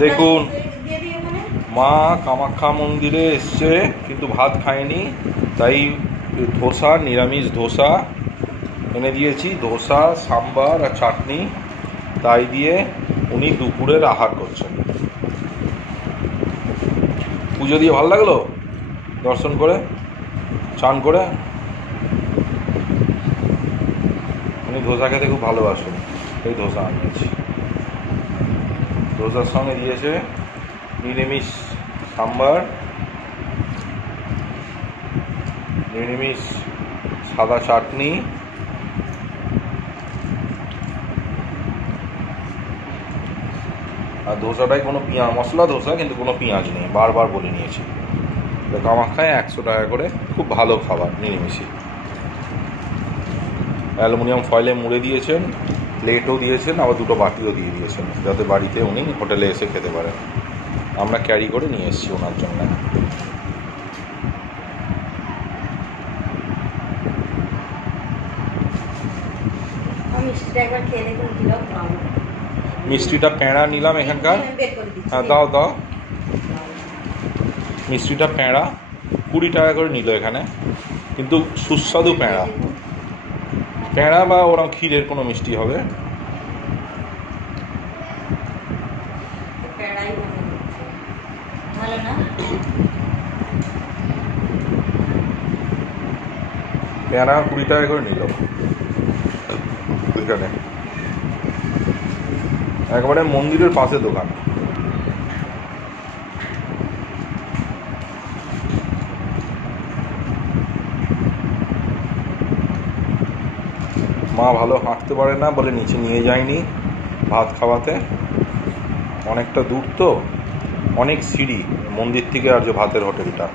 দেখুন, মা কামাখ্যা মন্দিরে এসছে কিন্তু ভাত খায়নি, তাই ধোসা, নিরামিষ ধোসা এনে দিয়েছি। ধোসা, সাম্বার আর চাটনি, তাই দিয়ে উনি দুপুরের আহার করছেন। পুজো দিয়ে ভালো লাগলো দর্শন করে, চান করে। উনি ধোসা খেতে খুব ভালোবাসেন, এই ধোসা আনিয়েছি। ধোসার সঙ্গে দিয়েছে নিরামিষ সাম্বার, নিরামিষ সাদা চাটনি, আর ধোসাটাই কোনো পেঁয়াজ, মশলা ধোসা কিন্তু কোনো পেঁয়াজ নেই, বারবার বলে নিয়েছি। কামাখ্যায় 100 টাকা করে, খুব ভালো খাবার, নিরামিষই। অ্যালুমিনিয়াম ফয়েলে মুড়ে দিয়েছেন, প্লেটও দিয়েছেন, আবার দুটো বাটিও দিয়ে দিয়েছেন, যাতে বাড়িতে উনি হোটেলে এসে খেতে পারেন। আমরা ক্যারি করে নিয়ে এসেছি ওনার জন্য। মিষ্টিটা প্যাঁড়া নিলাম এখানকার। হ্যাঁ, দাও দাও। মিষ্টিটা প্যাঁড়া 20 টাকা করে নিল এখানে, কিন্তু সুস্বাদু প্যাঁড়া। প্যাঁড়া বা ওরকম ক্ষীরের কোনো মিষ্টি হবে। প্যাঁড়া 20 টাকা করে নিল এখানে, একেবারে মন্দিরের পাশে দোকান। মা ভালো হাঁটতে পারে না বলে নিচে নিয়ে যায়নি ভাত খাওয়াতে, অনেকটা দূর তো, অনেক সিঁড়ি মন্দির থেকে আর যে ভাতের হোটেলটা।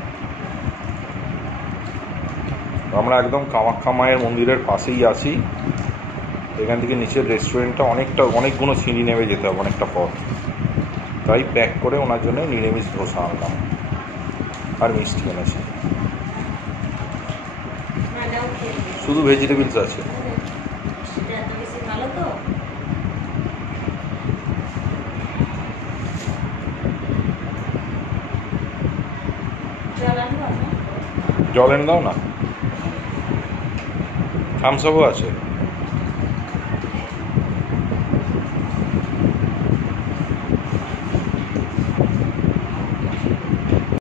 আমরা একদম কামাখ্যা মায়ের মন্দিরের পাশেই আছি। এখান থেকে নিচের রেস্টুরেন্টটা অনেকগুলো সিঁড়ি নেমে যেতে হবে, অনেকটা পথ। তাই প্যাক করে ওনার জন্য নিরামিষ ধোসা আনলাম আর মিষ্টি এনেছি। শুধু ভেজিটেবলস আছে। জল এনে দাও না, থামস আপও আছে।